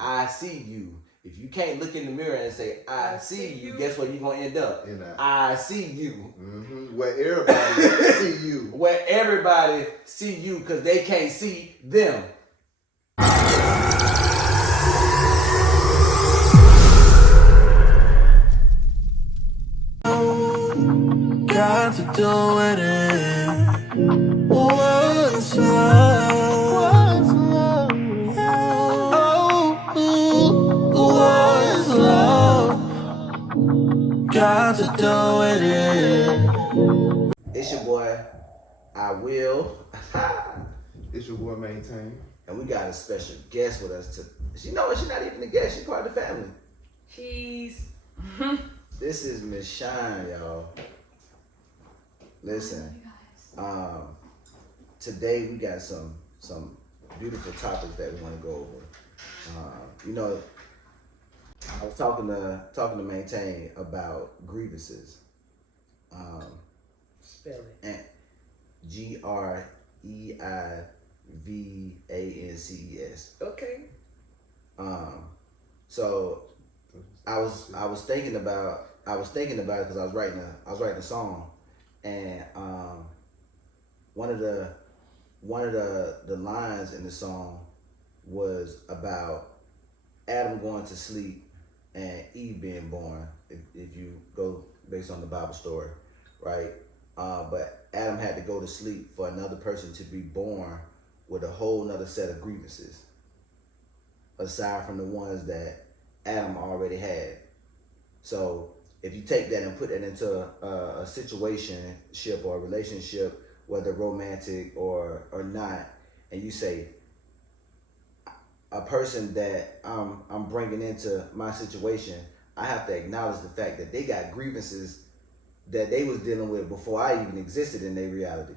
I see you. If you can't look in the mirror and say, I see you, guess where you're going to end up? I see you. Mm-hmm. Where everybody see you. Where everybody see you because they can't see them. Got to do it in oneself. Got to do it in. It's your boy, I Will. It's your boy, Maintain. And we got a special guest with us. She know what? She's not even a guest. She's part of the family. Cheese. This is Miss Shine, y'all. Listen, today we got some beautiful topics that we want to go over. I was talking to Maintain about grievances. Spell it. And GREIVANCES. Okay. So I was thinking about it because I was writing a song, and one of the lines in the song was about Adam going to sleep and Eve being born. If you go based on the Bible story, right? But Adam had to go to sleep for another person to be born with a whole nother set of grievances, aside from the ones that Adam already had. So if you take that and put it into a situationship or a relationship, whether romantic or not, and you say, a person that I'm bringing into my situation, I have to acknowledge the fact that they got grievances that they was dealing with before I even existed in their reality.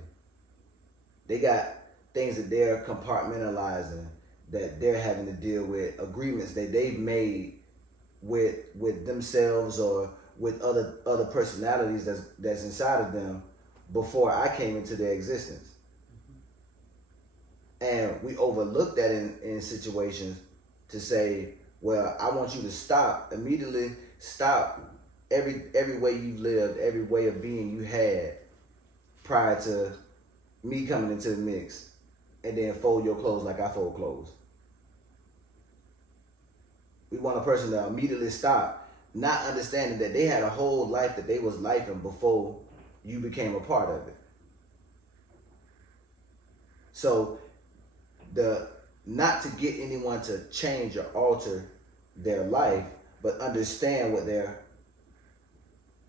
They got things that they're compartmentalizing, that they're having to deal with, agreements that they've made with themselves or with other personalities that's inside of them before I came into their existence. And we overlook that in situations to say, well, I want you to immediately stop every way you've lived, every way of being you had prior to me coming into the mix, and then fold your clothes like I fold clothes. We want a person to immediately stop, not understanding that they had a whole life that they was lifing before you became a part of it. So not to get anyone to change or alter their life, but understand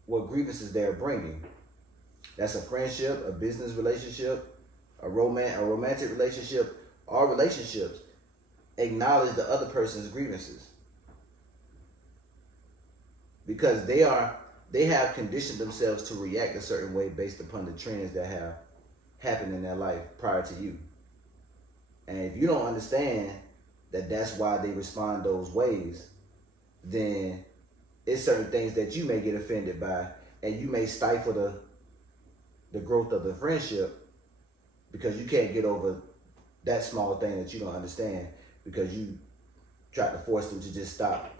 what grievances they're bringing. That's a friendship, a business relationship, a romantic relationship, all relationships. Acknowledge the other person's grievances, because they have conditioned themselves to react a certain way based upon the trends that have happened in their life prior to you. And if you don't understand that that's why they respond those ways, then it's certain things that you may get offended by, and you may stifle the growth of the friendship because you can't get over that small thing that you don't understand, because you try to force them to just stop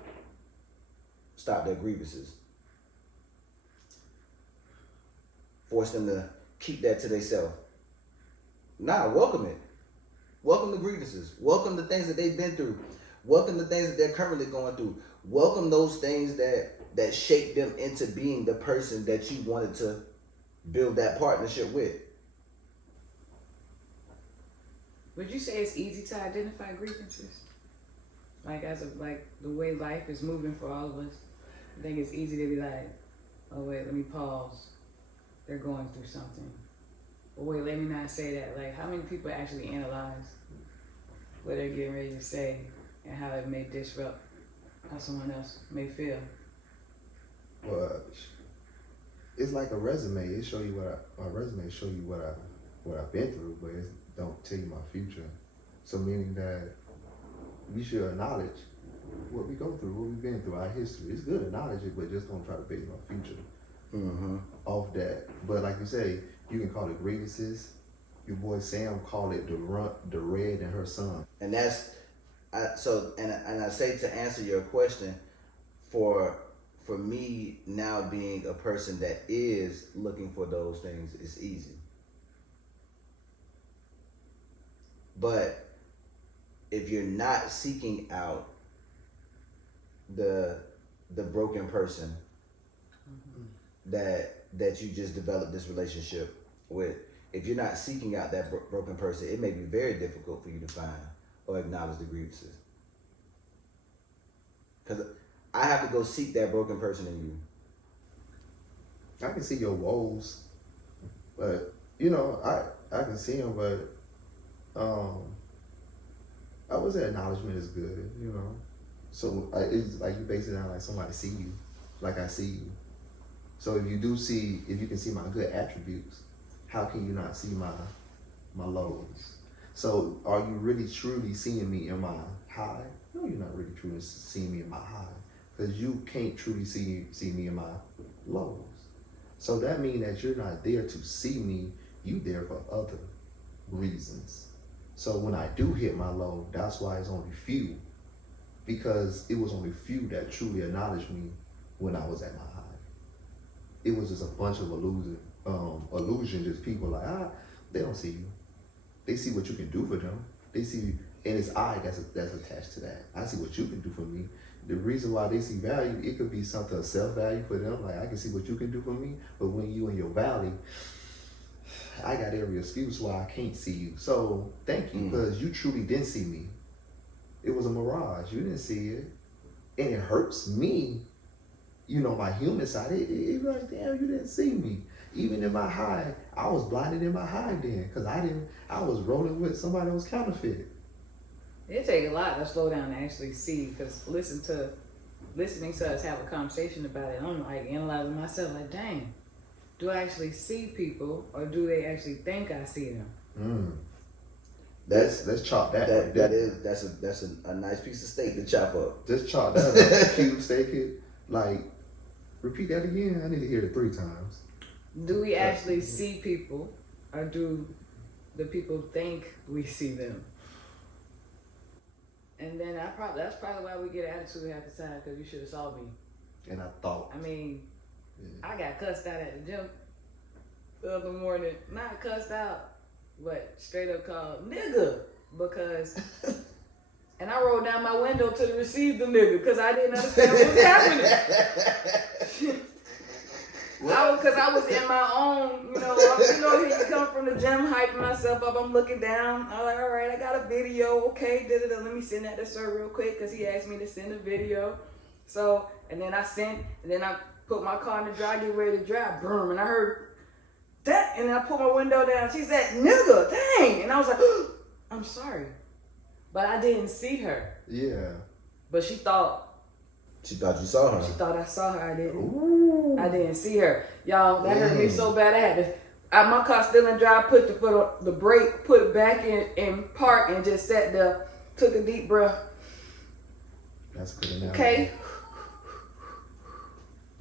their grievances. Force them to keep that to themselves. Nah, welcome it. Welcome the grievances. Welcome the things that they've been through. Welcome the things that they're currently going through. Welcome those things that shaped them into being the person that you wanted to build that partnership with. Would you say it's easy to identify grievances? Like the way life is moving for all of us, I think it's easy to be like, oh wait, let me pause. They're going through something. But wait, let me not say that. Like, how many people actually analyze what they're getting ready to say and how it may disrupt how someone else may feel? Well, it's like a resume. It show you my resume show you what I've been through, but it don't tell you my future. So meaning that we should acknowledge what we go through, what we've been through, our history. It's good to acknowledge it, but just don't try to base my future off that. But like you say, you can call it grievances. Your boy Sam called it the red in her son. And that's I say to answer your question, for me now being a person that is looking for those things is easy. But if you're not seeking out the broken person that you just developed this relationship with, if you're not seeking out that broken person, it may be very difficult for you to find or acknowledge the grievances. Because I have to go seek that broken person in you. I can see your woes, but you know, I can see them, but I would say acknowledgement is good, you know. So it's like you base it on like somebody see you, like I see you. So if you can see my good attributes, how can you not see my lows? So are you really truly seeing me in my high? No, you're not really truly seeing me in my high, because you can't truly see me in my lows. So that means that you're not there to see me, you there for other reasons. So when I do hit my low, that's why it's only few, because it was only few that truly acknowledged me when I was at my high. It was just a bunch of illusion, just people like, they don't see you. They see what you can do for them. They see, and it's I that's attached to that. I see what you can do for me. The reason why they see value, it could be something of self-value for them. Like, I can see what you can do for me, but when you in your valley, I got every excuse why I can't see you. So thank you, because you truly didn't see me. It was a mirage. You didn't see it. And it hurts me, you know, my human side. It like, damn, you didn't see me. Even in my high, I was blinded in my high then, because I was rolling with somebody that was counterfeit. It takes a lot to slow down and actually see, because listening to us have a conversation about it, I'm like analyzing myself, like, dang, do I actually see people, or do they actually think I see them? Let's chop that. That's a nice piece of steak to chop up. Just chop that up. Cube steak it. Like, repeat that again. I need to hear it 3 times. Do we actually see people, or do the people think we see them? And then that's probably why we get attitude half the time, because you should have saw me. And I thought. I mean, I got cussed out at the gym the other morning. Not cussed out, but straight up called nigga, because, and I rolled down my window to receive the nigga, because I didn't understand what was happening. Because I was in my own, here you come from the gym, hyping myself up, I'm looking down, I'm like, all right, I got a video, okay, let me send that to sir real quick, because he asked me to send a video. So, and then I put my car in the drive, get ready to drive, boom, and I heard that, and then I put my window down, she said, nigga, dang, and I was like, I'm sorry, but I didn't see her. Yeah. you But saw her. She thought I saw her. I didn't. Ooh. I didn't see her. Y'all, that hurt me so bad. I had to. My car still in drive. Put the foot on the brake. Put it back in park and just sat there. Took a deep breath. That's good enough. Okay.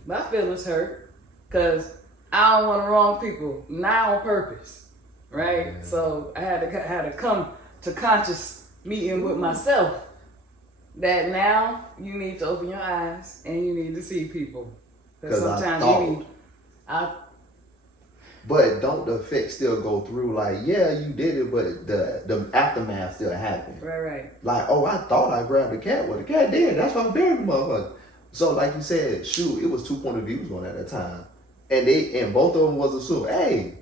My feelings hurt because I don't want the wrong people. Not on purpose, right? Yeah. So I had to come to conscious meeting with myself. That now you need to open your eyes and you need to see people. Because sometimes But don't the effects still go through? Like, yeah, you did it, but the aftermath still happened. Right. Like, oh, I thought I grabbed the cat. Well, the cat did. That's why I buried the motherfucker. So, like you said, shoot, it was 2 point of views going at that time, and both of them was assumed. Hey,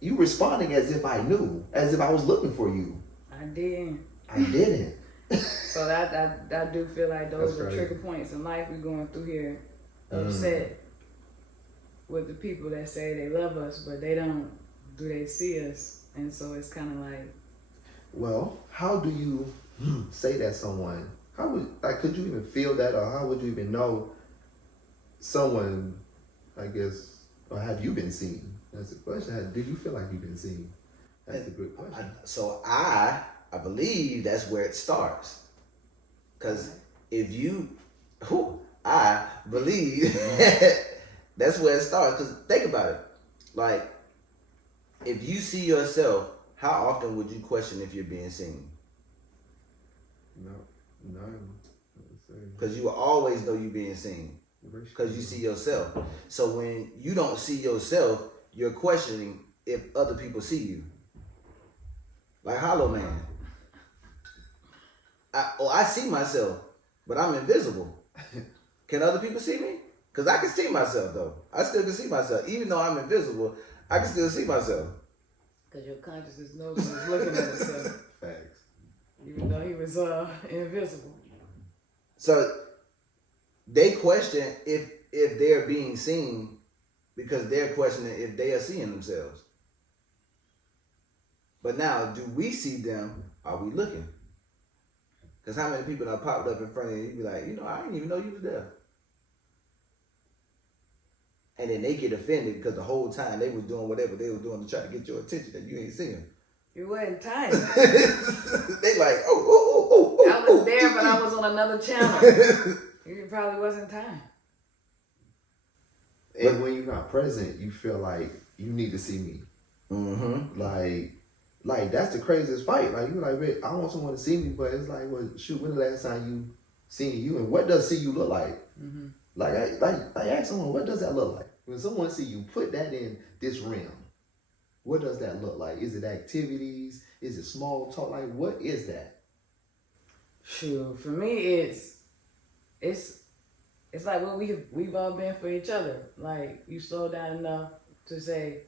you responding as if I knew, as if I was looking for you. I didn't. I didn't. So I do feel like those That's are crazy. trigger points in life we're going through here. Upset with the people that say they love us, but they don't. Do they see us? And so it's kind of like. Well, how do you say that someone? Could you even feel that, or how would you even know someone? I guess, or have you been seen? That's the question. Do you feel like you've been seen? That's a good question. I believe that's where it starts. Because I believe that's where it starts. Because think about it. Like, if you see yourself, how often would you question if you're being seen? No. No. Because you will always know you being seen. Because you see yourself. So when you don't see yourself, you're questioning if other people see you. Like Hollow Man. I see myself, but I'm invisible. Can other people see me? Because I can see myself, though. I still can see myself. Even though I'm invisible, I can still see myself. Because your consciousness knows he's looking at himself. Facts. Even though he was invisible. So they question if they're being seen because they're questioning if they are seeing themselves. But now, do we see them? Are we looking? Because how many people have popped up in front of you, you be like, I didn't even know you was there. And then they get offended because the whole time they was doing whatever they were doing to try to get your attention that you ain't see them. You wasn't tired. They like, oh. I was there, but I was on another channel. You probably wasn't tired. And when you're not present, you feel like you need to see me. Mm-hmm. Like that's the craziest fight. Like you're like, I want someone to see me, but it's like, well, shoot, when the last time you seen you, and what does see you look like? Mm-hmm. Like I ask someone, what does that look like? When someone see you, put that in this realm. What does that look like? Is it activities? Is it small talk? Like what is that? Shoot, for me, it's like what we've all been for each other. Like you slow down enough to say,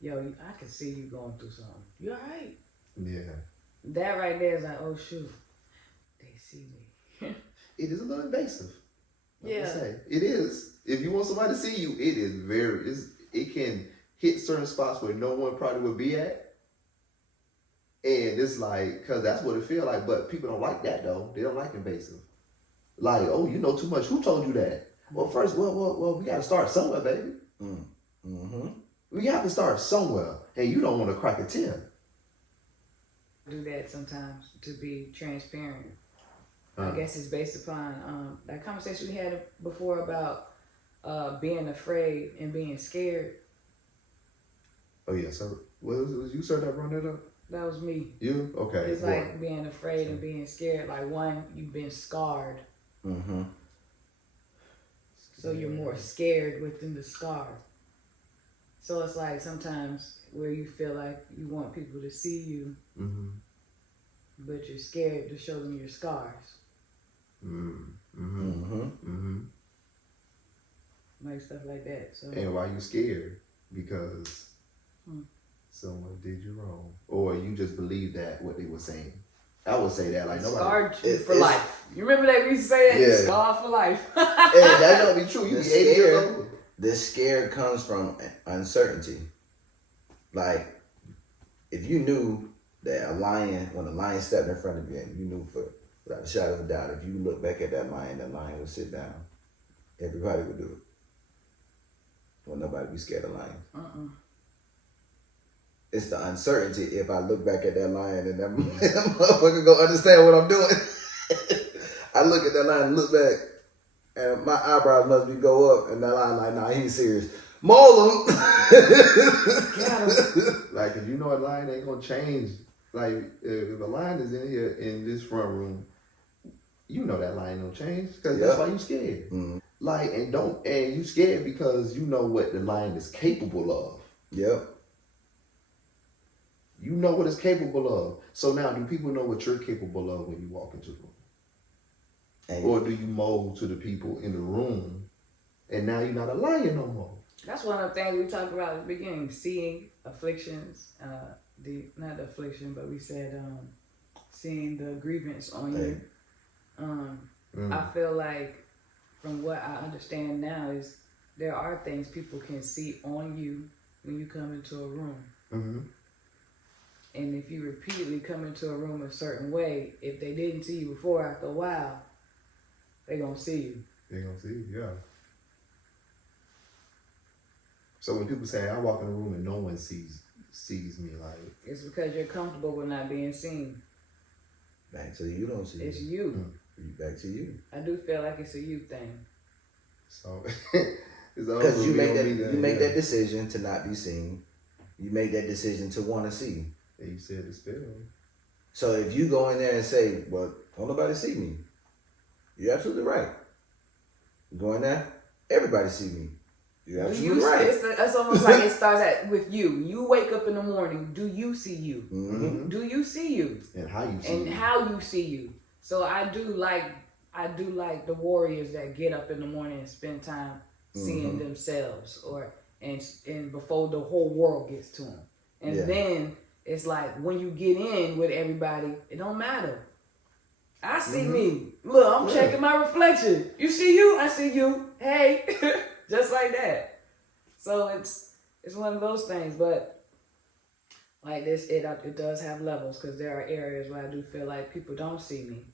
yo, I can see you going through something. You all right? Yeah. That right there is like, oh shoot, they see me. It is a little invasive. Like Yeah. I say. It is. If you want somebody to see you, it is it can hit certain spots where no one probably would be at. And it's like, because that's what it feel like. But people don't like that, though. They don't like invasive. Like, oh, you know too much. Who told you that? Well, first, well, we got to start somewhere, baby. Mm-hmm. We have to start somewhere. And you don't want to crack a 10. Do that sometimes to be transparent. I guess it's based upon that conversation we had before about being afraid and being scared. Oh, yeah. So, was you, sir, that run that up? That was me. You? Okay. It's like being afraid and being scared. Like one, you've been scarred. Mm-hmm. So you're more scared within the scar. So it's like sometimes where you feel like you want people to see you, Mm-hmm. but you're scared to show them your scars. Mm-hmm. Mm-hmm. Mm-hmm. Like stuff like that. So And why you scared? Because someone did you wrong. Or you just believe that what they were saying. I would say that. Like nobody. scarred you for life. You remember that we used to say that? Yeah. Scarred for life. Hey, that don't be true. You be 80 years old. This scare comes from uncertainty. Like, if you knew that when a lion stepped in front of you, and you knew without a shadow of a doubt, if you look back at that lion would sit down. Everybody would do it. Well, nobody be scared of lions. It's the uncertainty. If I look back at that lion and that motherfucker gonna understand what I'm doing. I look at that lion and look back, and my eyebrows must be go up, and that lion like, nah, he ain't serious. Maul him. Like if you know a lion ain't gonna change. Like if a lion is in here in this front room, you know that lion don't change because that's why you scared. Mm-hmm. Like and you scared because you know what the lion is capable of. Yep. You know what it's capable of. So now, do people know what you're capable of when you walk into the room? And Or do you mold to the people in the room, and now you're not a lion no more? That's one of the things we talked about at the beginning, seeing afflictions, not the affliction, but we said seeing the grievance on you. I feel like from what I understand now is there are things people can see on you when you come into a room. Mm-hmm. And if you repeatedly come into a room a certain way, if they didn't see you before, after a while, they're going to see you. They're going to see you, yeah. So when people say, I walk in a room and no one sees me, like... It's because you're comfortable with not being seen. back to you don't see It's it. you. Back to you. I do feel like it's a you thing. So... Because you make that decision to not be seen. You make that decision to want to see. And you said the spell. So if you go in there and say, well, Don't nobody see me. You're absolutely right. You go in there, everybody see me. You're absolutely right. It's almost like it starts with you. You wake up in the morning. Do you see you? Mm-hmm. Do you see you? And how you see and you. how you see you. So I do like the warriors that get up in the morning and spend time seeing themselves, and before the whole world gets to them. And then it's like when you get in with everybody, it don't matter. I see me. Look, I'm checking my reflection. You see you? I see you. Hey, just like that. So it's one of those things, but like this, it does have levels, because there are areas where I do feel like people don't see me,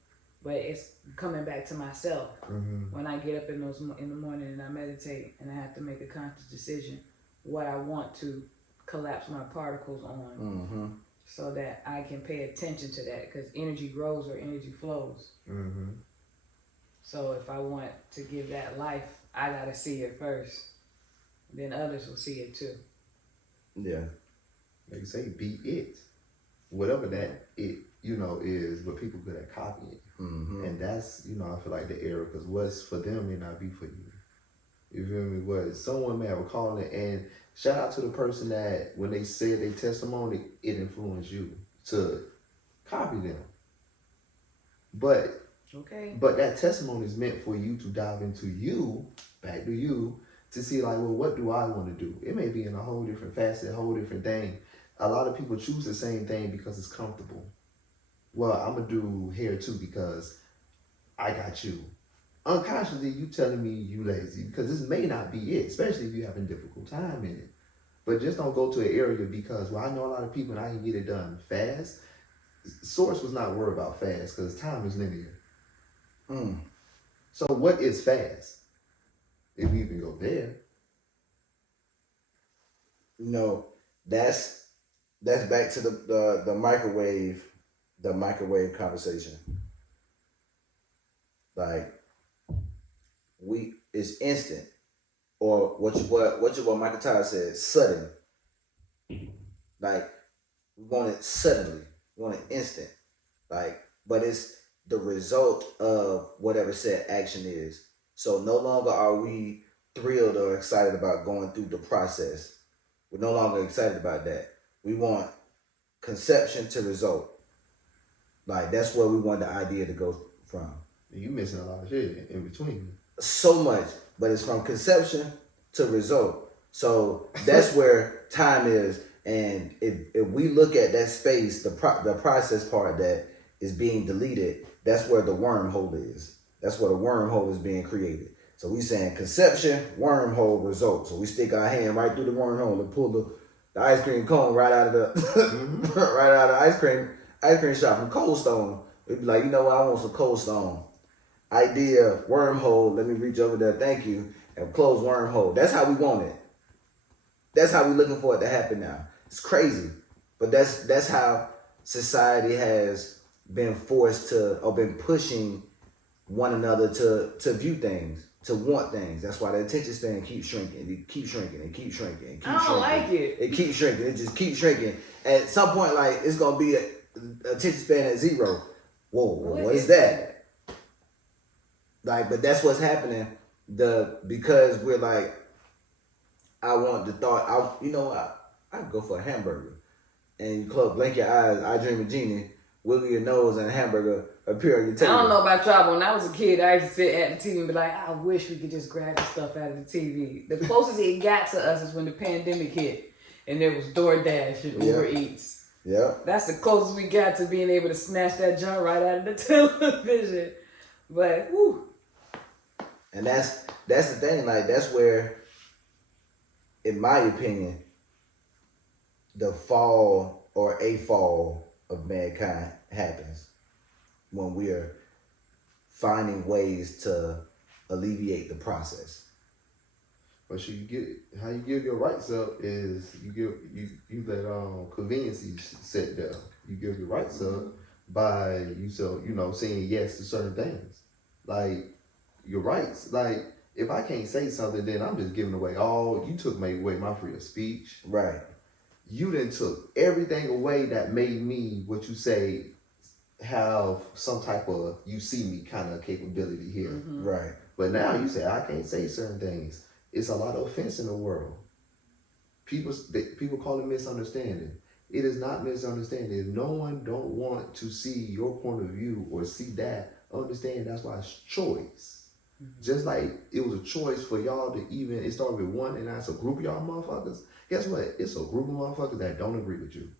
but it's coming back to myself when I get up in the morning and I meditate and I have to make a conscious decision what I want to collapse my particles on, so that I can pay attention to that, because energy grows where energy flows. So if I want to give that life, I gotta see it first. Then others will see it too. Yeah. Like you say, be it. Whatever that it, is, but people good at copying. And that's, I feel like the error, because what's for them may not be for you. You feel me? What someone may have a calling, and shout out to the person that when they said their testimony, it influenced you to copy them. But that testimony is meant for you to dive into you, back to you, to see like, well, what do I want to do? It may be in a whole different facet, a whole different thing. A lot of people choose the same thing because it's comfortable. Well, I'm going to do hair too because I got you. Unconsciously, you telling me you lazy, because this may not be it, especially if you're having difficult time in it. But just don't go to an area because, well, I know a lot of people and I can get it done fast. Source was not worried about fast because time is linear. So what is fast? If we even go there. That's back to the microwave conversation. Like, it's instant, or what Michael Tyler said, sudden. Like, we want it suddenly, we want it instant. Like, but it's the result of whatever said action is. So no longer are we thrilled or excited about going through the process. We're no longer excited about that. We want conception to result. Like, that's where we want the idea to go from. You missing a lot of shit in between. So much, but it's from conception to result. So that's where time is. And if we look at that space, the process part that is being deleted, that's where the wormhole is. That's where the wormhole is being created. So we saying conception, wormhole, result. So we stick our hand right through the wormhole and pull the ice cream cone right out of the right out of the ice cream shop from Cold Stone. We'd be like, you know what, I want some Cold Stone. Idea, wormhole, let me reach over there, thank you, and close wormhole. That's how we want it. That's how we're looking for it to happen now. It's crazy, but that's how society has been forced to, or been pushing one another to view things, to want things. That's why the attention span keeps shrinking. It keeps shrinking. It keeps shrinking. It keeps shrinking. I don't like it. It keeps shrinking. It just keeps shrinking. At some point, like, it's gonna be a attention span at 0. Whoa, what is that? Like, but that's what's happening. Because we're like, I want the thought. I could go for a hamburger, and you blink your eyes. I dream a genie. Wiggle your nose, and a hamburger appear on your table. I don't know about y'all, but when I was a kid, I used to sit at the TV and be like, I wish we could just grab the stuff out of the TV. The closest it got to us is when the pandemic hit, and there was DoorDash and Uber Eats. Yeah. That's the closest we got to being able to snatch that junk right out of the television. But, whew. And that's the thing. Like, that's where, in my opinion, the fall or a fall of mankind happens, when we're finding ways to alleviate the process. But how you give your rights up is you let conveniency set down. You give your rights up by saying yes to certain things, like your rights. Like, if I can't say something, then I'm just giving away you took away my freedom of speech. Right. You then took everything away that made me what you say have some type of you see me kind of capability here. Mm-hmm. Right. But now you say I can't say certain things. It's a lot of offense in the world. People call it misunderstanding. It is not misunderstanding. If no one don't want to see your point of view or see that, understand that's why it's choice. Mm-hmm. Just like it was a choice for y'all to even, it started with one and now it's a group of y'all motherfuckers. Guess what? It's a group of motherfuckers that don't agree with you.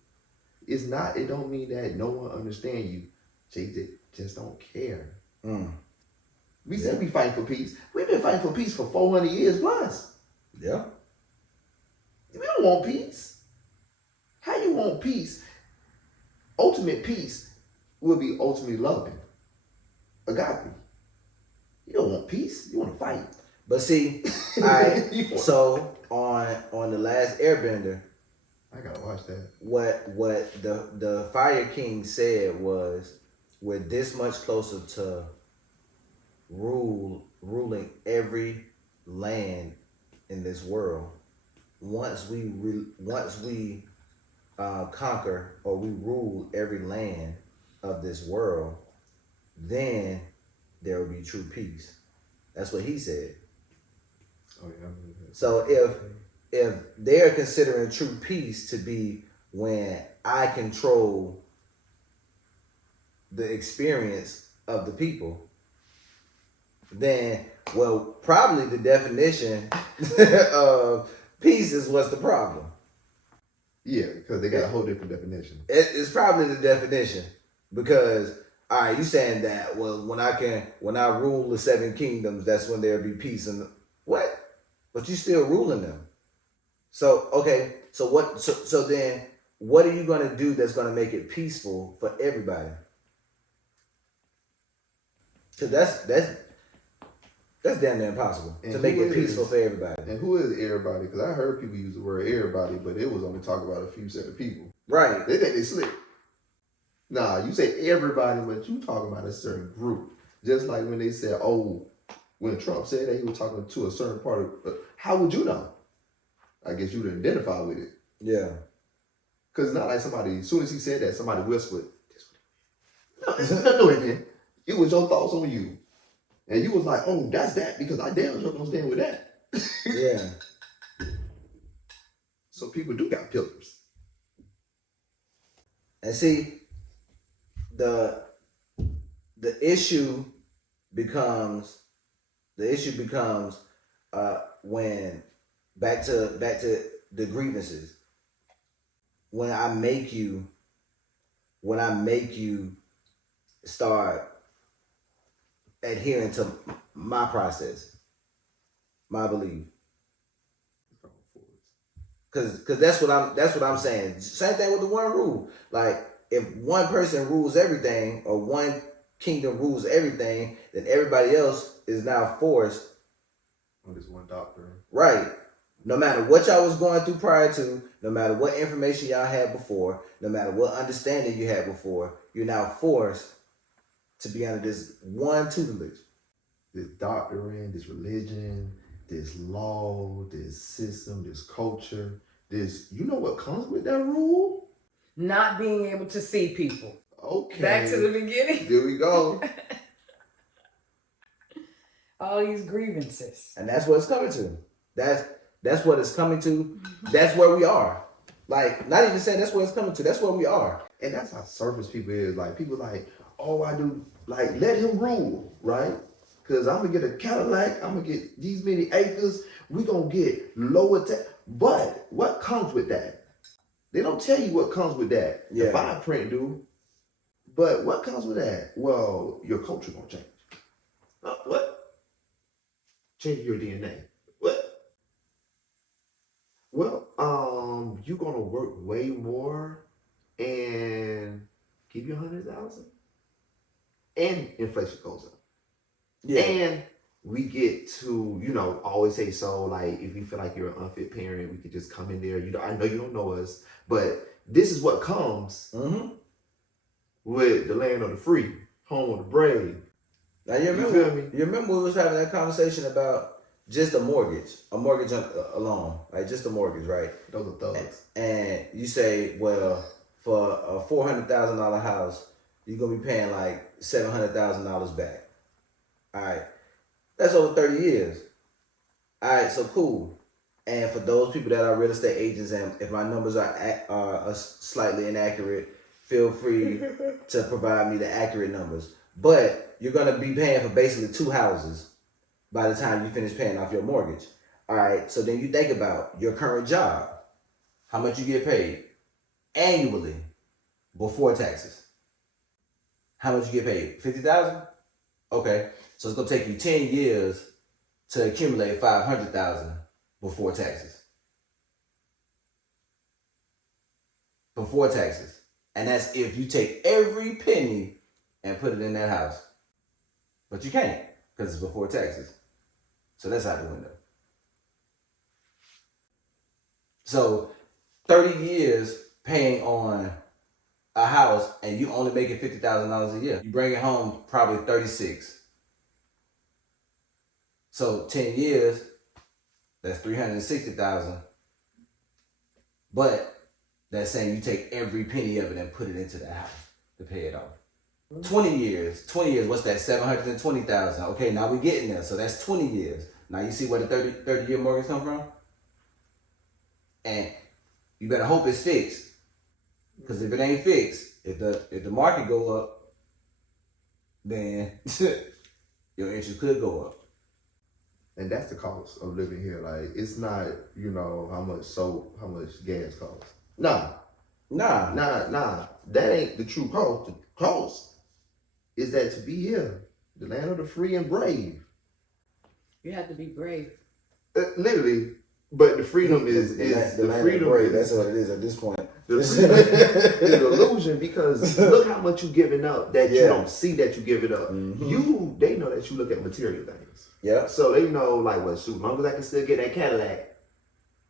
It's not, it don't mean that no one understand you. They just don't care. We said we fight for peace. We've been fighting for peace for 400 years plus. Yeah. We don't want peace. How you want peace? Ultimate peace will be ultimately loving. Agape. You don't want peace. You want to fight. But see, so on the last Airbender, I gotta watch that. What the Fire King said was, we're this much closer to ruling every land in this world. Once we conquer or we rule every land of this world, then there will be true peace. That's what he said. Oh yeah. So if they're considering true peace to be when I control the experience of the people, then, well, probably the definition of peace is what's the problem. Yeah, because they got a whole different definition. It's probably the definition, because, all right, you saying that, well, when I rule the 7 kingdoms, that's when there'll be peace. And what? But you still ruling them. So, okay, so then what are you going to do that's going to make it peaceful for everybody? Because that's damn near impossible to make it peaceful for everybody. And who is everybody? Because I heard people use the word everybody, but it was only talking about a few set of people. Right. They think they slick. Nah, you say everybody, but you talking about a certain group. Just like when they said, when Trump said that he was talking to a certain part of, how would you know? I guess you would identify with it. Yeah. Because it's not like somebody, as soon as he said that, somebody whispered. No, it's not doing it. It was your thoughts on you. And you was like, oh, that's that, because I damn sure don't stand with that. Yeah. So people do got pillars. And see, the issue becomes when back to the grievances. When I make you start adhering to my process, my belief. Cause that's what I'm saying. Same thing with the one rule. Like, if one person rules everything, or one kingdom rules everything, then everybody else is now forced On this one doctrine. Right. No matter what y'all was going through prior to, no matter what information y'all had before, no matter what understanding you had before, you're now forced to be under this one tutelage. This doctrine, this religion, this law, this system, this culture, this, you know what comes with that rule? Not being able to see people. Okay. Back to the beginning. There we go. All these grievances. And that's what it's coming to. That's what it's coming to. That's where we are. Like, not even saying that's where it's coming to. That's where we are. And that's how surface people is. Like, people like, oh, I do, like, let him rule, right? Because I'm going to get a Cadillac. I'm going to get these many acres. We're going to get lower tax. But what comes with that? They don't tell you what comes with that. Yeah. The fine print do. But what comes with that? Well, your culture going to change. What? Change your DNA. What? Well, you're going to work way more and give you 100,000. And inflation goes up. Yeah. And we get to, always say, so, like, if you feel like you're an unfit parent, we could just come in there. I know you don't know us, but this is what comes with the land of the free, home of the brave. Now, you remember we was having that conversation about just a mortgage alone, like just a mortgage, right? Those are thugs. And you say, well, for a $400,000 house, you're gonna be paying like $700,000 back. All right, that's over 30 years. All right, so cool. And for those people that are real estate agents, and if my numbers are slightly inaccurate, feel free to provide me the accurate numbers. But you're gonna be paying for basically 2 houses by the time you finish paying off your mortgage. All right, so then you think about your current job, how much you get paid annually before taxes. How much you get paid? 50,000? Okay, so it's gonna take you 10 years to accumulate 500,000 before taxes. Before taxes. And that's if you take every penny and put it in that house. But you can't, because it's before taxes. So that's out the window. So 30 years paying on a house and you only making $50,000 a year. You bring it home probably 36. So 10 years, that's 360,000. But that's saying you take every penny of it and put it into the house to pay it off. 20 years, what's that? 720,000. Okay, now we're getting there. So that's 20 years. Now you see where the 30-year mortgage come from? And you better hope it's fixed. Because if it ain't fixed, if the market go up, then your interest could go up. And that's the cost of living here. Like, it's not, how much gas costs. Nah. That ain't the true cost. The cost is that to be here, the land of the free and brave. You have to be brave. Literally, but the freedom is the freedom. Brave, that's what it is at this point. The freedom is an illusion, because look how much you giving up that you don't see that you give it up. Mm-hmm. They know that you look at material things. Yeah. So they know, like, well, shoot, as long as I can still get that Cadillac,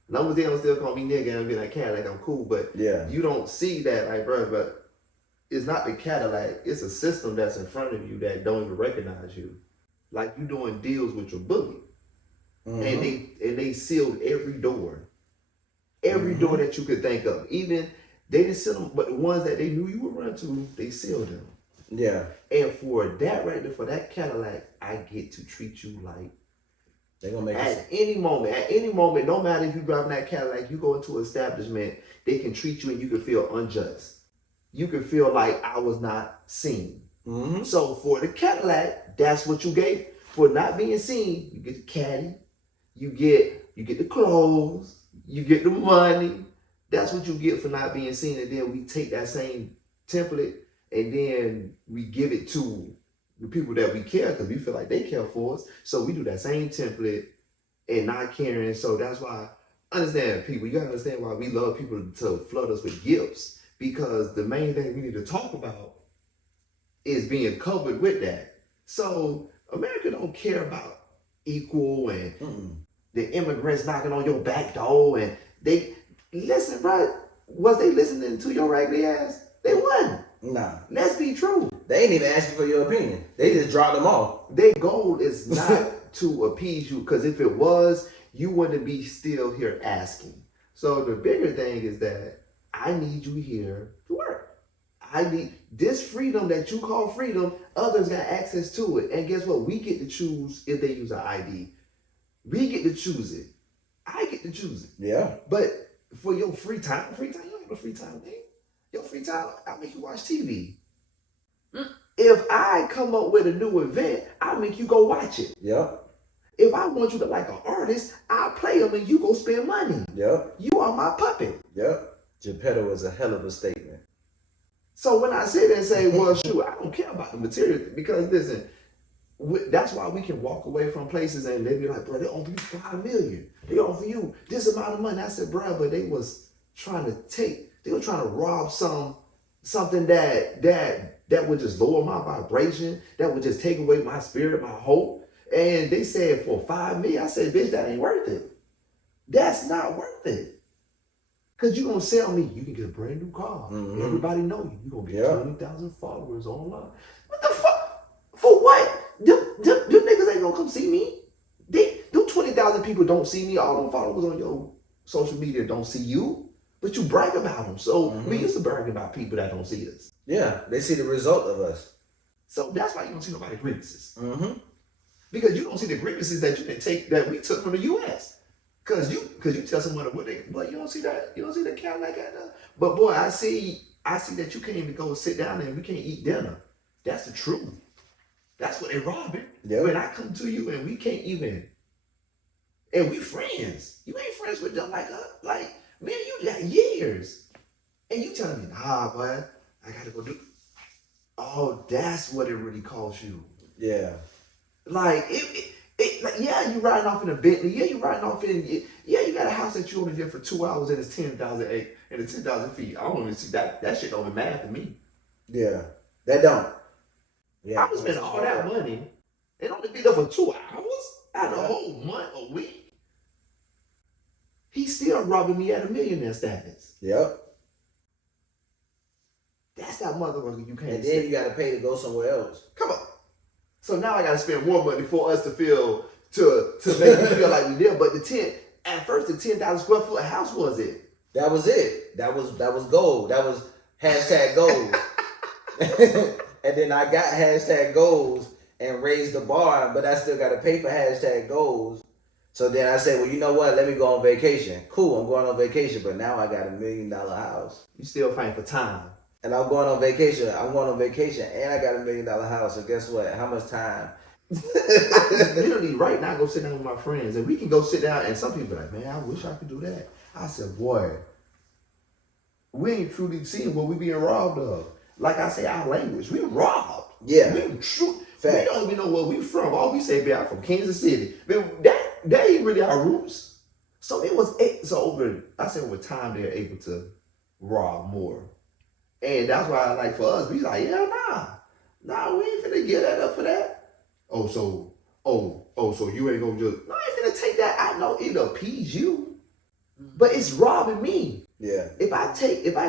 as long as they don't still call me nigga and be like Cadillac, I'm cool. But you don't see that, like, bro, but it's not the Cadillac, it's a system that's in front of you that don't even recognize you. Like, you doing deals with your boogie. Mm-hmm. And they sealed every door. Every door that you could think of. Even, they didn't seal them, but the ones that they knew you would run to, they sealed them. Yeah. And for that right there, for that Cadillac, I get to treat you like, they're gonna make at any moment, no matter if you're driving that Cadillac, you go into an establishment, they can treat you and you can feel unjust. You can feel like I was not seen. Mm-hmm. So for the Cadillac, that's what you gave. For not being seen, you get the caddy, you get the clothes, you get the money. That's what you get for not being seen. And then we take that same template and then we give it to the people that we care, because we feel like they care for us. So we do that same template and not caring. So that's why, understand people, you gotta understand why we love people to flood us with gifts, because the main thing we need to talk about is being covered with that. So America don't care about equal and the immigrants knocking on your back door, and they listen, bro. Was they listening to your raggedy ass? They wasn't. Nah. Let's be true. They ain't even asking for your opinion. They just dropped them off. Their goal is not to appease you, because if it was, you wouldn't be still here asking. So the bigger thing is that I need you here to work. I need this freedom that you call freedom. Others got access to it. And guess what? We get to choose if they use our ID. We get to choose it. I get to choose it. Yeah. But for your free time, you don't have no free time, man. Your free time, I'll make you watch TV. If I come up with a new event, I'll make you go watch it. Yep. If I want you to like an artist, I'll play them and you go spend money. Yep. You are my puppet. Yep. Geppetto is a hell of a statement. So when I sit there and say, well, shoot, I don't care about the material, because listen, that's why we can walk away from places and they be like, bro, they offer you $5 million. They offer you this amount of money. I said, bro, but they was trying to rob something that would just lower my vibration, that would just take away my spirit, my hope. And they said for $5 million, I said, bitch, that ain't worth it. That's not worth it. Because you're going to sell me, you can get a brand new car. Mm-hmm. Everybody know you. You're going to get 20,000 followers online. What the fuck? For what? Them niggas ain't going to come see me. Them 20,000 people don't see me. All them followers on your social media don't see you. But you brag about them. So we used to brag about people that don't see us. Yeah, they see the result of us. So that's why you don't see nobody grievances. Mm-hmm. Because you don't see the grievances that you can take that we took from the US. Cause you tell someone what they, but you don't see that count like that. But boy, I see that you can't even go sit down and we can't eat dinner. That's the truth. That's what they robbing. Yep. When I come to you and we can't even, and we friends. You ain't friends with them like us. Like, man, you got years. And you telling me, nah, boy, I gotta go do. Oh, that's what it really costs you. Yeah. Like like, yeah, you riding off in a Bentley. Yeah, you riding off in. Yeah, you got a house that you only did for 2 hours and it's 10,000 and it's 10,000 feet. I don't even see that. That shit don't even matter to me. Yeah. That don't. Yeah. I would spend all that money and only be there for 2 hours out of a whole month, a week. He's still robbing me at a millionaire status. Yep. That's that motherfucker you can't. And then you gotta pay to go somewhere else. Come on. So now I gotta spend more money for us to feel to make me feel like we there. But at first the 10,000 square foot house was it. That was it. That was gold. That was hashtag gold. And then I got hashtag goals and raised the bar, but I still gotta pay for hashtag goals. So then I said, well, you know what? Let me go on vacation. Cool, I'm going on vacation, but now I got $1 million house. You still fighting for time. And I'm going on vacation. I'm going on vacation and I got $1 million house. So guess what? How much time? Literally right now go sit down with my friends and we can go sit down and some people are like, man, I wish I could do that. I said, boy, we ain't truly seeing what we being robbed of. Like I say, our language, we robbed. Yeah. We don't even know where we from. All we say, man, I'm from Kansas City. But that ain't really our roots. So over time they're able to rob more. And that's why, like, for us, we like, yeah, nah, we ain't finna get that up for that. So you ain't gonna just, no, I ain't finna take that. I know it appease you, but it's robbing me. Yeah. If I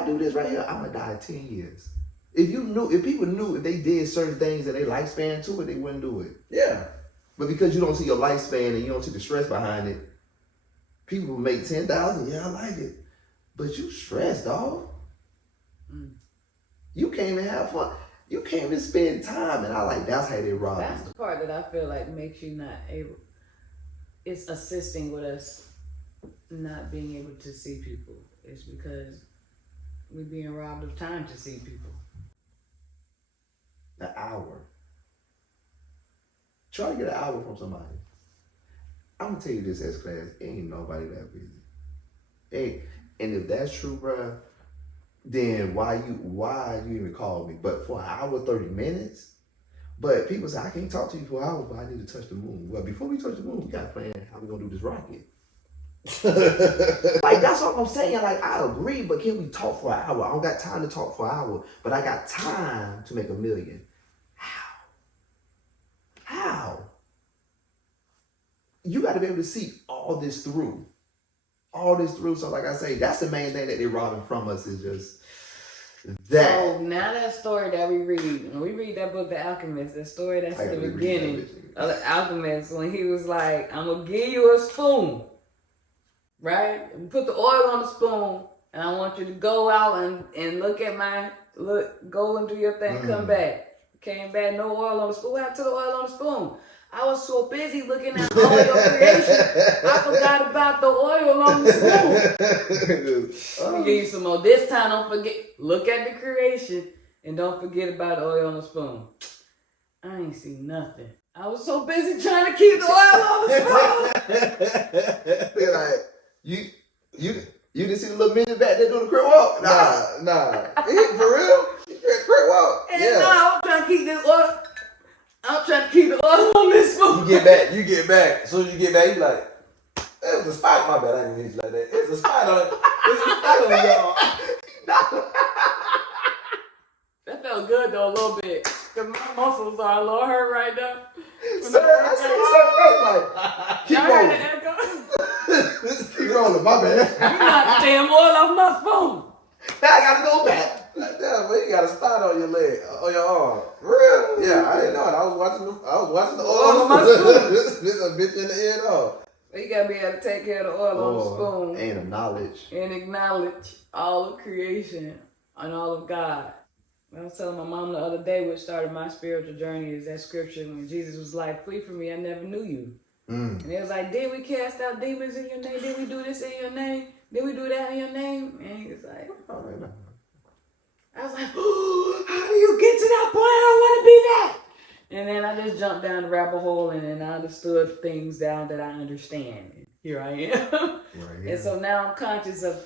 do this right here, I'm gonna die in 10 years. If people knew if they did certain things and they lifespan to it, they wouldn't do it. Yeah. But because you don't see your lifespan and you don't see the stress behind it, people make 10,000. Yeah, I like it, but you stressed, dog. You can't even have fun. You can't even spend time, and that's how they rob. That's the part that I feel like makes you not able. It's assisting with us not being able to see people. It's because we're being robbed of time to see people. An hour. Try to get an hour from somebody. I'm gonna tell you this as class, ain't nobody that busy. And if that's true, bruh, then why you even call me? But for an hour, 30 minutes? But people say, I can't talk to you for an hour, but I need to touch the moon. Well, before we touch the moon, we got to plan how we going to do this rocket. Like, that's what I'm saying. Like, I agree, but can we talk for an hour? I don't got time to talk for an hour, but I got time to make $1 million. How? You got to be able to see all this through. So like I say, that's the main thing that they're robbing from us is just that. So now that story that we read, when we read that book, The Alchemist, the story that's at the beginning of The Alchemist, when he was like, I'm going to give you a spoon, right? And put the oil on the spoon, and I want you to go out and go and do your thing, come back. Came back, no oil on the spoon. What happened to the oil on the spoon? I was so busy looking at all your creation, I forgot about the oil on the spoon. Let me give you some more. This time, don't forget. Look at the creation and don't forget about the oil on the spoon. I ain't see nothing. I was so busy trying to keep the oil on the spoon. They're like, you didn't see the little midget back there doing the crib walk? Nah. For real? Crib walk. And now I'm trying to keep this oil. I'm trying to keep the oil on this spoon. You get back. As soon as you get back, you be like, there's a spot. My bad, I didn't mean it like that. There's a spot on it. That felt good though a little bit. Cause my muscles are a little hurt right now. Keep rolling. Keep rolling, my bad. You knocked the damn oil off my spoon. Now I gotta go back. Like, damn, but you got a spot on your leg, on your arm. Real? Yeah, I didn't know it. I was watching the oil on my spoon. This a bitch in the head off. You gotta be able to take care of the oil on the spoon. And acknowledge. And acknowledge all of creation and all of God. I was telling my mom the other day what started my spiritual journey is that scripture when Jesus was like, "Flee from me, I never knew you." And it was like, "Did we cast out demons in your name? Did we do this in your name? Did we do that in your name?" And he was like, I was like, "Oh, how do you get to that point? I don't want to be that." And then I just jumped down the rabbit hole and then I understood things down that I understand. And here I am. Right. And so now I'm conscious of,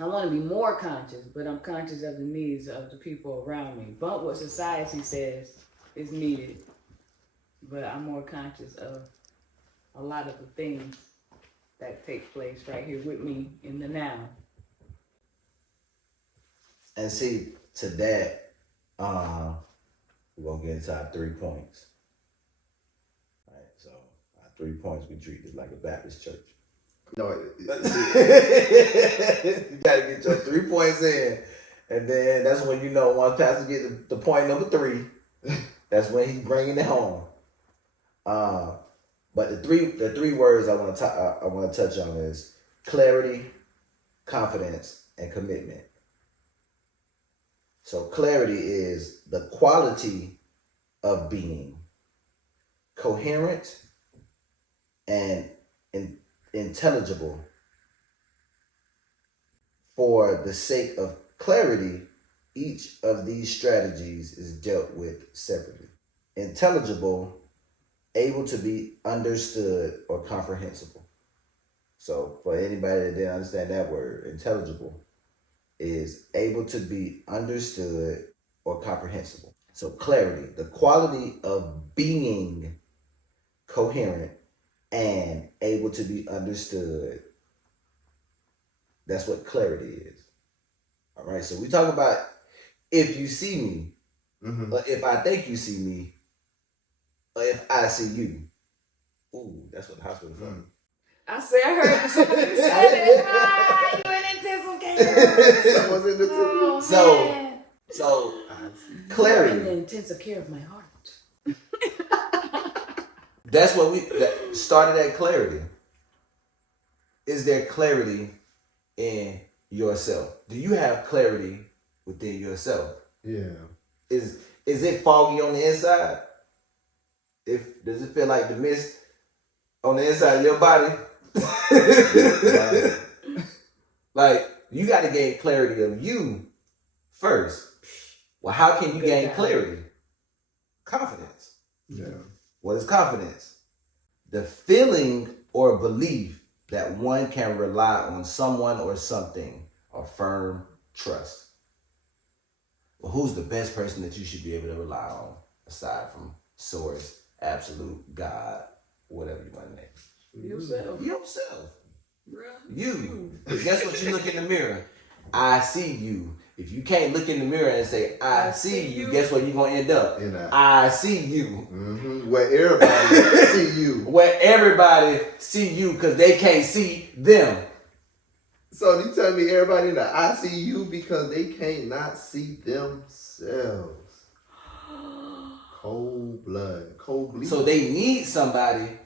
I want to be more conscious, but I'm conscious of the needs of the people around me. Bump what society says is needed. But I'm more conscious of a lot of the things that take place right here with me in the now. And see, to that, we're going to get into our 3 points. All right, so our 3 points, we treat it like a Baptist church. No, You got to get your 3 points in. And then that's when you know once Pastor get the point number 3, that's when he's bringing it home. But the three words I want to touch on is clarity, confidence, and commitment. So clarity is the quality of being coherent and intelligible. For the sake of clarity, each of these strategies is dealt with separately. Intelligible, able to be understood or comprehensible. So for anybody that didn't understand that word, intelligible is able to be understood or comprehensible. So clarity, the quality of being coherent and able to be understood. That's what clarity is. All right, so we talk about if you see me, or if I think you see me, or if I see you. Ooh, that's what the hospital is from. I heard somebody say it. Ah, you in intensive care. Someone's in the Oh, So man. clarity. You're in the intensive care of my heart. That's what that started at clarity. Is there clarity in yourself? Do you have clarity within yourself? Yeah. Is it foggy on the inside? Does it feel like the mist on the inside of your body? Like, you got to gain clarity of you first. Well, how can you gain clarity? Confidence. Yeah. What is confidence? The feeling or belief that one can rely on someone or something or firm trust. Well, who's the best person that you should be able to rely on aside from source, absolute, God, whatever you want to name? Yourself. Bruh. You. Guess what you look in the mirror? I see you. If you can't look in the mirror and say, I see you, guess what you're going to end up? I see you. Mm-hmm. Where everybody see you. Where everybody see you because they can't see them. So you tell me everybody in the I see you because they can't not see themselves. Cold blood. Cold bleed. So they need somebody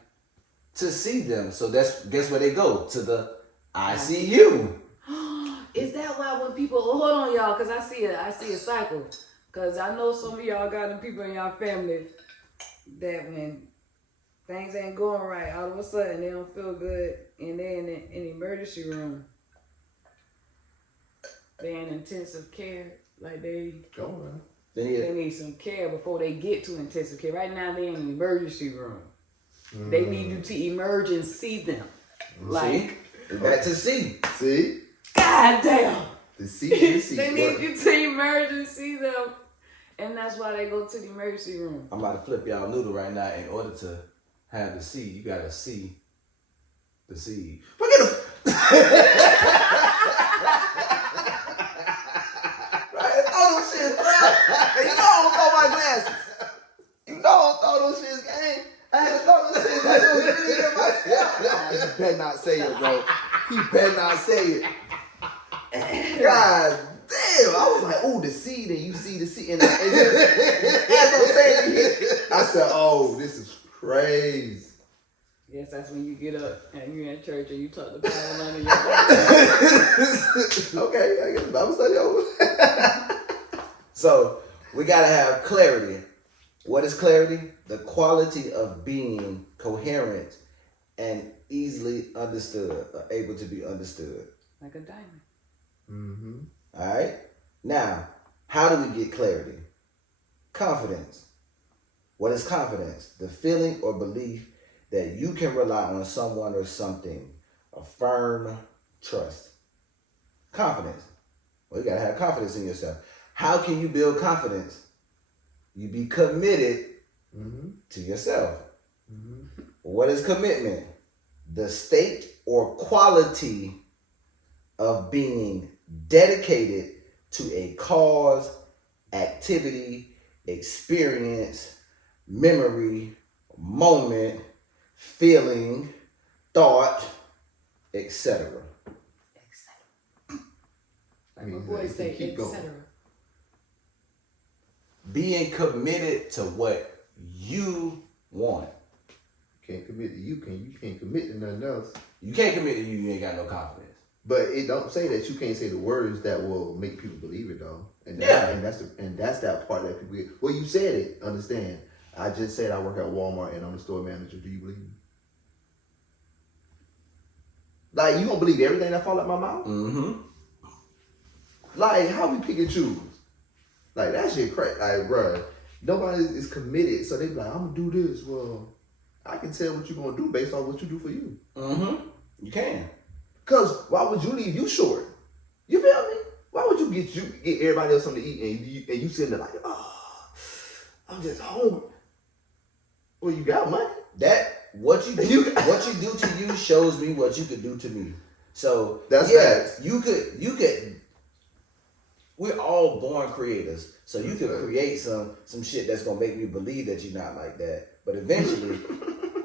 to see them. So guess where they go? To the I see you. Is that why when people, hold on y'all, because I see a cycle. Because I know some of y'all got them people in y'all family that when things ain't going right, all of a sudden they don't feel good and they're in the emergency room. They're in intensive care. Like they need some care before they get to intensive care. Right now they're in the emergency room. They need you to emerge and see them. Like Back to see. See? God damn. To see you see. They need you to emerge and see them. And that's why they go to the emergency room. I'm about to flip y'all noodle right now. In order to have the seed, you gotta see the seed. Forget it. Right? Throw those shit, bro. You know I don't throw my glasses. You know I don't throw those shit, gang. I had to throw those shit. That's what really in my shit. You better not say it, bro. You better not say it. God damn, I was like, oh, the seed, and you see the seed. And as I'm saying it, I said, oh, this is crazy. Yes, that's when you get up and you're in church and you talk the Bible under your Bible. Okay, I guess Bible study over. So we gotta have clarity. What is clarity? The quality of being coherent and easily understood, or able to be understood. Like a diamond. Mm-hmm. All right? Now, how do we get clarity? Confidence. What is confidence? The feeling or belief that you can rely on someone or something. A firm trust. Confidence. Well, you gotta have confidence in yourself. How can you build confidence? You be committed to yourself. Mm-hmm. What is commitment? The state or quality of being dedicated to a cause, activity, experience, memory, moment, feeling, thought, etc. Like my boys say, etc. Being committed to what you want. Can't commit to you can't commit to nothing else. You can't commit to you ain't got no confidence. But it don't say that you can't say the words that will make people believe it though. And that's that part that people get. Well, you said it, understand. I just said I work at Walmart and I'm the store manager. Do you believe me? Like, you don't believe everything that fall out my mouth? Mm-hmm. Like, how we pick and choose? Like, that shit crazy. Like, bruh, nobody is committed. So they be like, I'm gonna do this. Well, I can tell what you're gonna do based on what you do for you. Mm-hmm. You can. Cause why would you leave you short? You feel me? Why would you get everybody else something to eat and you sitting there like, oh, I'm just hungry. Well, you got money. What you do to you shows me what you could do to me. So that's facts. You could. We're all born creators, so you could create some shit that's gonna make me believe that you're not like that. But eventually,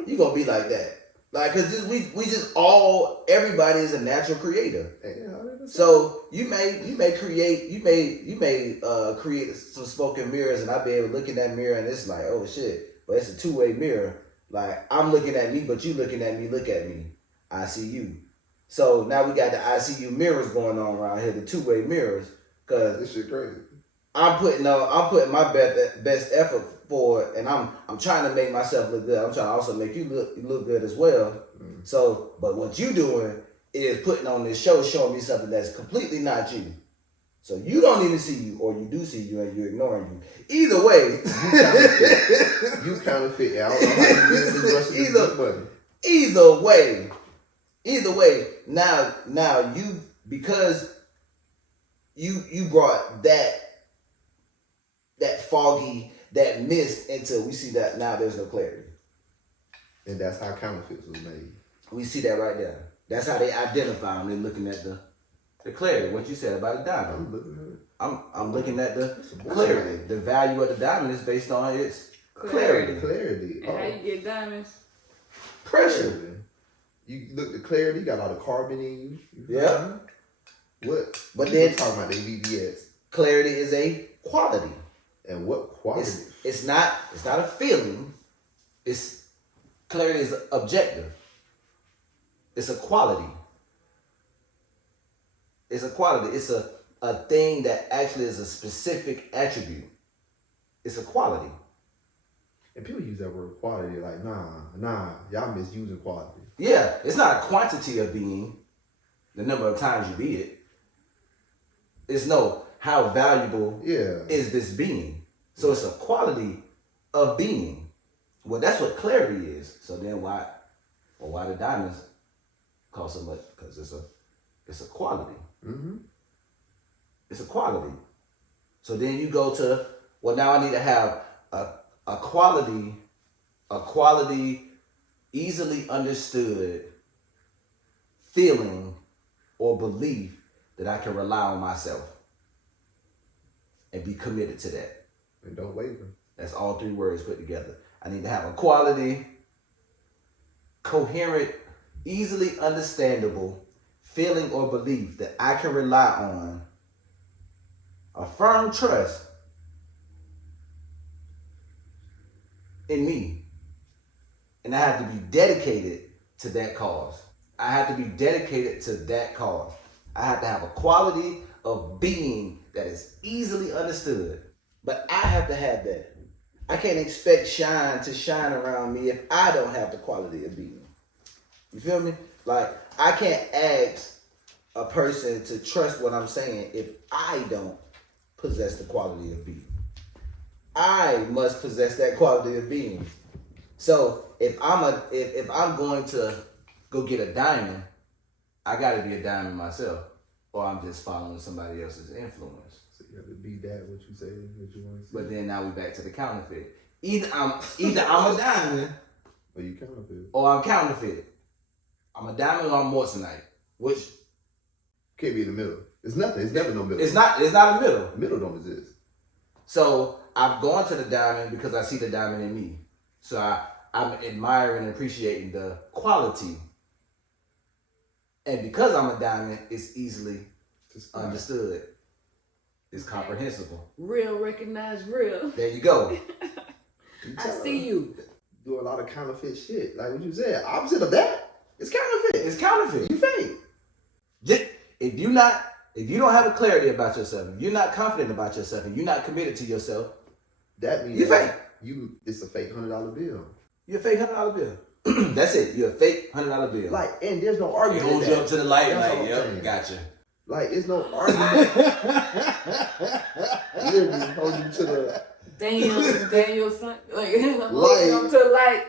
you're gonna be like that. Like, cause we just everybody is a natural creator. So you may create some smoke and mirrors, and I'll be able to look in that mirror, and it's like, oh shit, but it's a two-way mirror. Like, I'm looking at me, but you looking at me. Look at me. I see you. So now we got the I see you mirrors going on around here, the two-way mirrors. Cause this shit crazy. I'm putting my best effort for it, and I'm trying to make myself look good. I'm trying to also make you look good as well. So, but what you doing is putting on this show, showing me something that's completely not you. So you don't even see you, or you do see you, and you're ignoring you. Either way, you counterfeit. I don't know how you get this money. Either way. Now you, because you brought that foggy, that mist into, we see that now there's no clarity. And that's how counterfeits was made. We see that right there. That's how they identify them. They're looking at the clarity. What you said about the diamond. I'm looking at the clarity. The value of the diamond is based on its clarity. Clarity. And how you get diamonds? Pressure. You look at clarity, you got all the carbon in you. Yeah. What? But then talking about the VDS. Clarity is a quality. And what quality? It's not a feeling. Clarity is objective. It's a quality. It's a quality. It's a thing that actually is a specific attribute. It's a quality. And people use that word quality like, nah, y'all misusing quality. Yeah, it's not a quantity of being, the number of times you be it. It's how valuable is this being. So it's a quality of being. Well, that's what clarity is. So then why the diamonds cost so much? Because it's a quality. Mm-hmm. It's a quality. So then you go to, well, now I need to have a quality easily understood feeling or belief that I can rely on myself and be committed to that. And don't waver. That's all three words put together. I need to have a quality, coherent, easily understandable feeling or belief that I can rely on, a firm trust in me. And I have to be dedicated to that cause. I have to be dedicated to that cause. I have to have a quality of being that is easily understood. But I have to have that. I can't expect shine to shine around me if I don't have the quality of being. You feel me? Like, I can't ask a person to trust what I'm saying if I don't possess the quality of being. I must possess that quality of being. So if I'm going to go get a diamond, I gotta be a diamond myself, or I'm just following somebody else's influence. So you have to be that what you say, what you want to say. But then now we back to the counterfeit. Either I'm a diamond, or you counterfeit. or I'm counterfeit. I'm a diamond or I'm moissanite. Which Can't be in the middle. It's nothing. It's never no middle. it's not a middle. Middle don't exist. So I've gone to the diamond because I see the diamond in me. So I'm admiring and appreciating the quality. And because I'm a diamond, it's easily understood. It's comprehensible. Real recognize real. There you go. I see you. Do a lot of counterfeit shit. Like what you said. Opposite of that, it's counterfeit. It's counterfeit. You fake. If you don't have a clarity about yourself, if you're not confident about yourself, and you're not committed to yourself, That means you fake. It's a fake $100 bill. You're a fake $100 bill. That's it. You're a fake $100 bill. Like, and there's no It argument. holds you up to the light, That's like, all I'm yep, saying. gotcha. Like, it's no argument. Literally hold you to the. Daniel, son. Like, I'm Light. holding on to the light.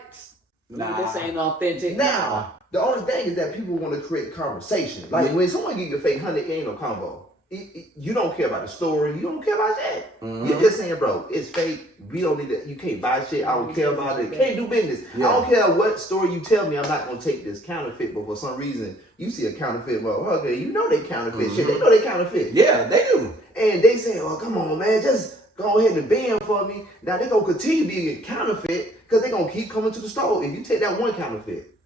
Nah. This ain't authentic. Now, the only thing is that people want to create conversation. Like, when someone give you a fake 100, it ain't no combo. You don't care about the story. You don't care about that. Mhm. You're just saying, bro, it's fake. We don't need it. You can't buy shit. I don't care about it. Can't do business. Yeah. I don't care what story you tell me. I'm not going to take this counterfeit. But for some reason, you see a counterfeit motherfucker. You know they counterfeit shit. They know they counterfeit. Yeah, they do. And they say, oh, come on, man. Just go ahead and bend for me. Now, they're going to continue being counterfeit because they're going to keep coming to the store. If you take that one counterfeit,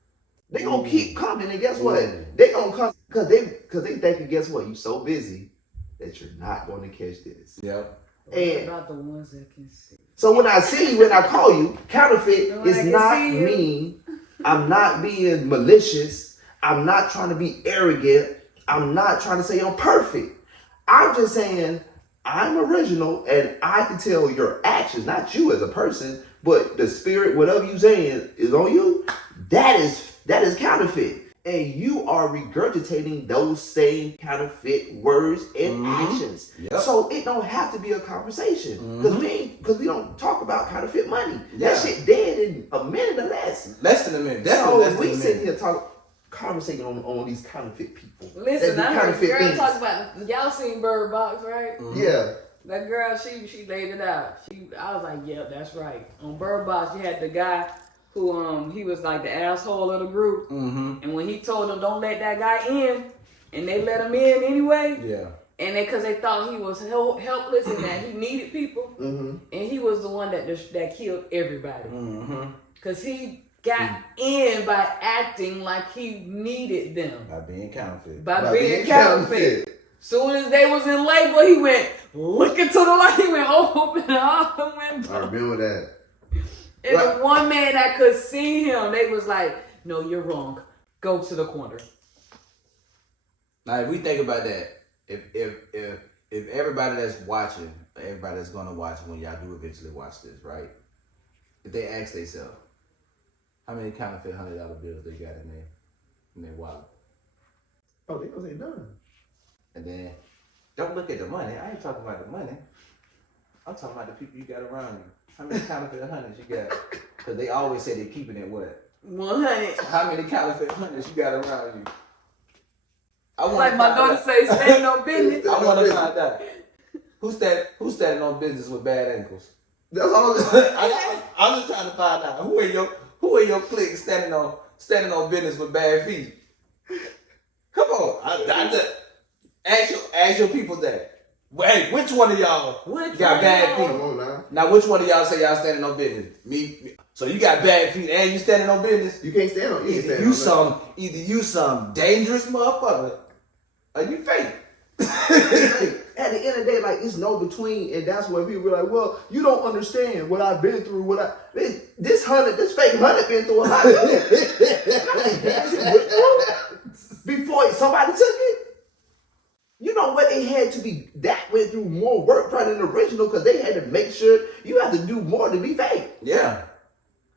they're going to keep coming. And guess what? They're going to come because they thinking, guess what? You so busy that you're not going to catch this. Yep. What And about the ones that can see? so when I see you, when I call you, counterfeit No, I is can not see you. mean. I'm not being malicious. I'm not trying to be arrogant. I'm not trying to say I'm perfect. I'm just saying I'm original and I can tell your actions, not you as a person, but the spirit, whatever you saying is on you. That is counterfeit. And you are regurgitating those same counterfeit words and actions. Yep. So it don't have to be a conversation. Because we don't talk about counterfeit money. Yeah. That shit dead in a minute or less. Less than a minute. So Definitely less than we a sitting minute. here conversating on these counterfeit people. Listen, That do I heard a counterfeit girl things. talk about, y'all seen Bird Box, right? Yeah. That girl, she laid it out. I was like, yeah, that's right. On Bird Box, you had the guy who he was like the asshole of the group, and when he told them don't let that guy in, and they let him in anyway, Yeah. and because they thought he was helpless and that he needed people, and he was the one that killed everybody, because he got in by acting like he needed them, By being counterfeit. by being counterfeit. Soon as they was in labor, he went looking to the light. He went open all the windows. I remember that. And the one man that could see him, they was like, "No, you're wrong. Go to the corner." Now, if we think about that, if everybody that's watching, everybody that's gonna watch when y'all do eventually watch this, right? If they ask themselves, how many counterfeit $100 bills they got in their wallet, Oh, they gonna say done. and then don't look at the money. I ain't talking about the money. I'm talking about the people you got around you. How many counterfeit hundreds you got? Because they always say they're keeping it what? 100. How many counterfeit hundreds you got around you? I want Like my daughter say, "Stand on business." I want to find out who's standing on business with bad ankles. That's all. I'm just trying to find out who are your cliques standing on business with bad feet. Come on, I just ask your people that. Hey, which one of y'all got bad feet? Come on now. Now, which one of y'all say y'all standing on business? Me. So you got bad feet and you standing on business? You can't stand on. You ain't Either standing on you some dangerous motherfucker, or you fake. At the end of the day, like, it's no between, and that's where people be like, well, you don't understand what I've been through, this fake 100 been through a lot. Before somebody took it. You know what? It had to be, that went through more work probably than the original because they had to make sure you have to do more to be fake. Yeah.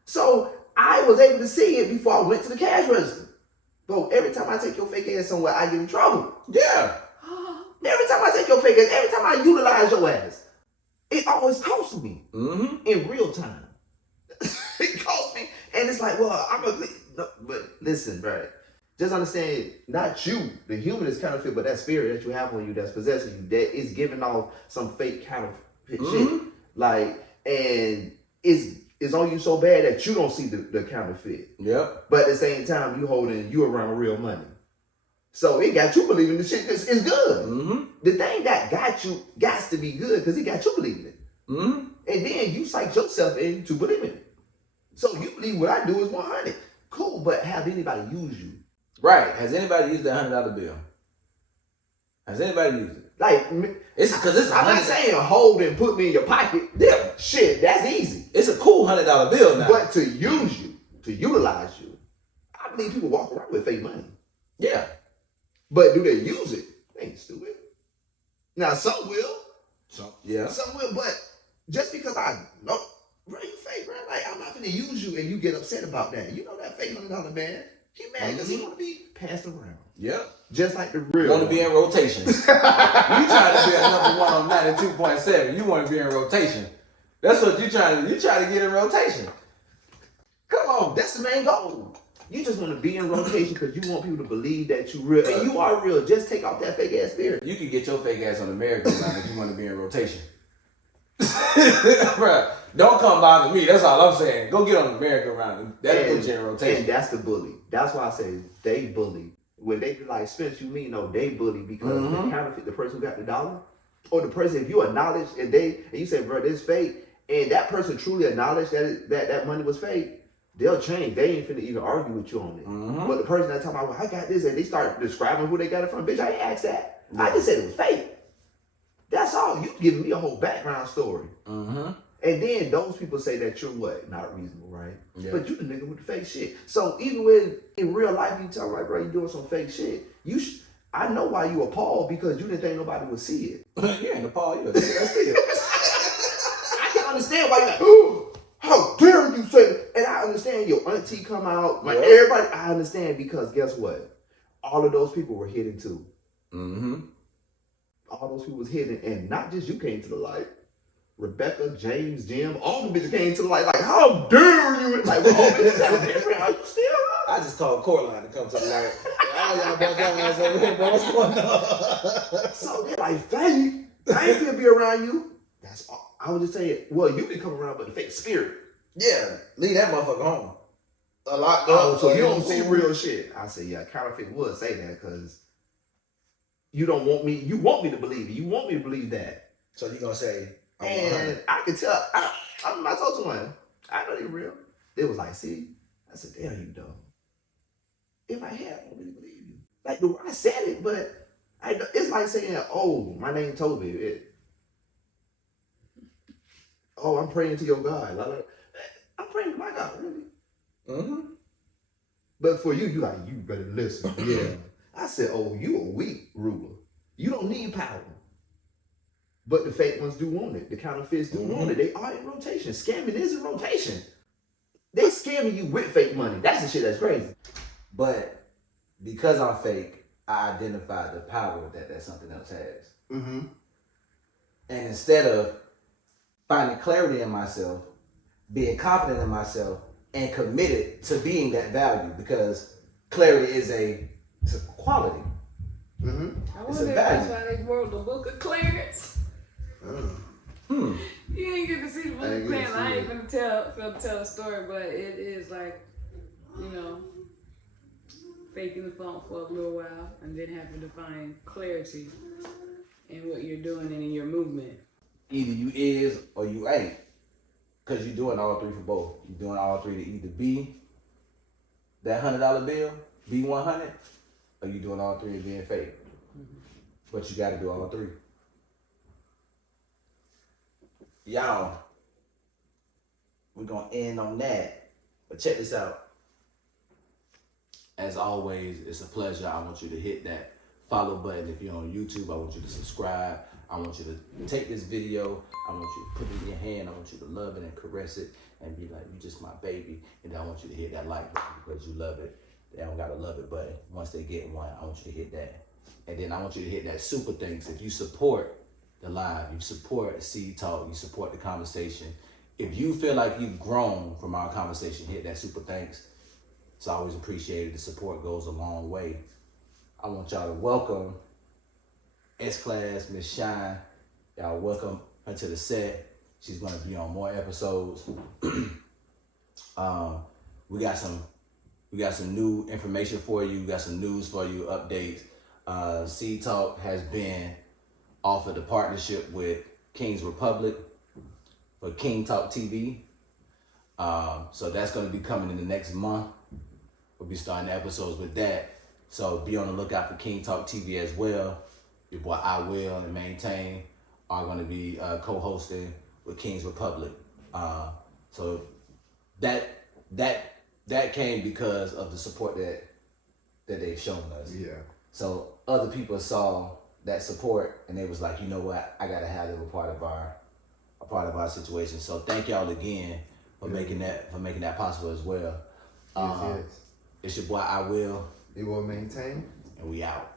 So I was able to see it before I went to the cash register. Bro, every time I take your fake ass somewhere, I get in trouble. Yeah. Every time I take your fake ass, every time I utilize your ass, it always costs me in real time. It costs me. And it's like, well, but listen, bro. Just understand, not you, the human is counterfeit, but that spirit that you have on you that's possessing you, that is giving off some fake counterfeit shit. Like, and it's on you so bad that you don't see the counterfeit. Yep. But at the same time, you around real money. So it got you believing the shit is good. The thing that got you got to be good because it got you believing it. And then you psych yourself into believing it. So you believe what I do is 100. Cool, but have anybody use you? Right. Has anybody used that $100 bill? Has anybody used it? Like, It's because it's. I'm not saying hold and put me in your pocket. Yeah, shit, that's easy. It's a cool $100 bill now. But to use you, to utilize you, I believe people walk around with fake money. Yeah. But do they use it? They ain't stupid. Now some will. Some will, but just because I know, bro, you fake, bro. Like, I'm not gonna use you and you get upset about that. You know that fake $100 man. He mad because he want to be passed around. Yeah. Just like the real. Want to be in rotation. You trying to be a number one on 92.7. You want to be in rotation. That's what you trying to. You trying to get in rotation. Come on, that's the main goal. You just want to be in rotation because you want people to believe that you real. And you are real. Just take off that fake ass spirit. You can get your fake ass on the merry-go-round if you want to be in rotation. Bruh, don't come bother me. That's all I'm saying. Go get on the merry-go-round. That'll put you in rotation. And that's the bully. That's why I say they bully. When they be like, Spence, you mean no, they bully because the counterfeit, the person who got the dollar, or the person, if you acknowledge and you say, bro, this fake, and that person truly acknowledged that money was fake, they'll change. They ain't finna even argue with you on it. But the person that talking about, well, I got this, and they start describing who they got it from, bitch, I ain't asked that. I just said it was fake. That's all. You giving me a whole background story. And then those people say that you're what? Not reasonable, right? Yeah. But you the nigga with the fake shit. So even when in real life you tell like, bro, you doing some fake shit, I know why you appalled because you didn't think nobody would see it. You ain't appalled. You a nigga still. I can understand why you're like, oh, how dare you say it? And I understand your auntie come out, like everybody. I understand because guess what? All of those people were hidden too. All those people was hidden, and not just you came to the light. Rebecca, James, Jim, all the bitches came to the light. Like, how dare you? Like, well, all bitches sound different. Are you still? I just called Courtline to come to the light. All y'all back down ass over here, bro. What's going on? So they're like, fake. I ain't gonna be around you. That's all. I was just saying, well, you can come around, but the fake spirit. Yeah, leave that motherfucker home. A lot. So you don't see real shit. I say, yeah, counterfeit would say that because you don't want me. You want me to believe it. You want me to believe that. So you gonna say? And I could tell. I told someone, I know they real. They was like, see, I said, damn, you dumb. In my head, I don't really believe you. Like, I said it, but it's like saying, oh, my name Toby. Oh, I'm praying to your God. I'm praying to my God, really. But for you like, you better listen. Yeah. I said, oh, you a weak ruler. You don't need power. But the fake ones do want it. The counterfeits do want it. They are in rotation. Scamming is in rotation. They scamming you with fake money. That's the shit that's crazy. But because I'm fake, I identify the power that something else has. And instead of finding clarity in myself, being confident in myself, and committed to being that value, because clarity is a quality. I wonder if that's why they wrote the book of Clarence. You ain't get to see the book of Clarence. I ain't gonna tell a story, but it is like, you know, faking the funk for a little while and then having to find clarity in what you're doing and in your movement. Either you is or you ain't. Because you're doing all three for both. You're doing all three to either be that $100 bill, be 100, or you're doing all three of being fake. But you got to do all three. Y'all, we're going to end on that. But check this out. As always, it's a pleasure. I want you to hit that follow button. If you're on YouTube, I want you to subscribe. I want you to take this video. I want you to put it in your hand. I want you to love it and caress it and be like, you just my baby. And then I want you to hit that like button because you love it. They don't gotta love it button. Once they get one, I want you to hit that. And then I want you to hit that super thanks. If you support the live, you support Seed Talk, you support the conversation. If you feel like you've grown from our conversation, hit that super thanks. It's always appreciated. The support goes a long way. I want y'all to welcome S-Class, Miss Shine. Y'all welcome her to the set. She's gonna be on more episodes. We got some new information for you. We got some news for you, updates. Seed Talk has been offered a partnership with King's Republic for King Talk TV. So that's going to be coming in the next month. We'll be starting episodes with that. So be on the lookout for King Talk TV as well. Your boy I Will and Maintain are going to be co-hosting with King's Republic. So that came because of the support that they've shown us. Yeah. So other people saw that support and they was like, you know what, I gotta have them a part of our situation. So thank y'all again for making that possible as well. Yes. It's your boy I Will. You will maintain. And we out.